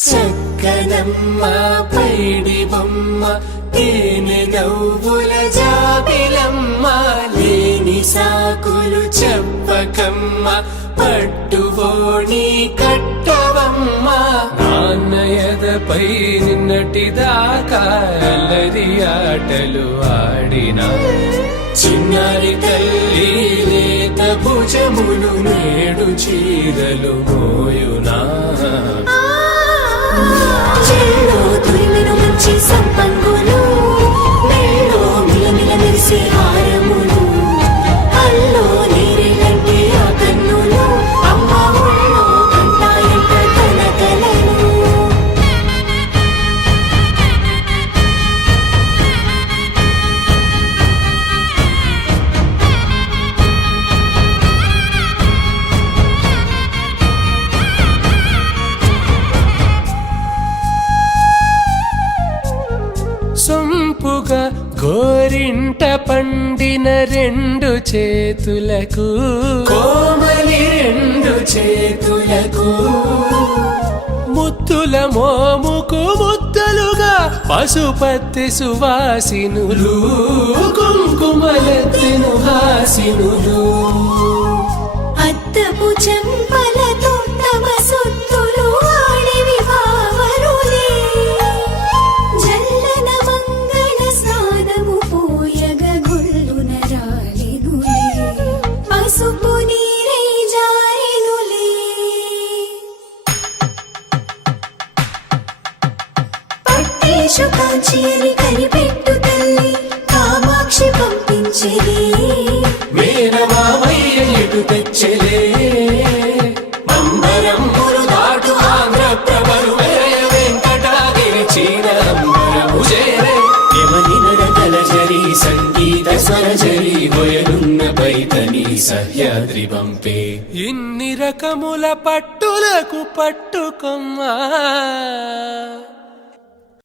చక్కనమ్మ పైడి బొమ్మ తేనె నవ్వుల జాబిలమ్మ లేని సాకులు చెప్పకమ్మ పట్టువోణి కట్టవమ్మ నాన్నయదపై నిన్నటిదాకా అల్లరి ఆటలు ఆడినా చిన్నారి తల్లి లేత భుజములు నేడు చీరలు మోయునా చెల్లో తురిమిను మంచి సంపంగులు మెల్లో మిలమిల మెరిసే హారములు అల్లో నీరెళ్ళంటే ఆ కన్నులు అమ్మ ఒళ్ళో కంటాయంట తన కలలు సొంపుగా గోరింట పండిన రెండు చేతులకు కోమలి రెండు చేతులకు ముత్తుల మోముకు ముద్దలుగా పశుపతి సువాసినులు కుంకుమలెత్తిను హాసినులు అద్దపు చెంపలతో తమ సొత్తులు ఆడివి బావరులే జల్లన మంగళ స్నానము పోయగ గుళ్ళున రాలినులే పసుపు నీరై జారినులే పట్టేషు కాంచి అని కనిపెట్టు తల్లి కామాక్షి పంపించేది మేనమామయ్య ఎటు తెచ్చలే అంబరములు దాటు ఆంధ్ర ప్రభలు వెంకటాగిరి చీనంబరము చేరే యమని నడకల జరి సంగీత స్వరజరి హొయలున్న పైతని సహ్యాద్రి పంపే ఇన్ని రకముల పట్టులకు పట్టుకొమ్మా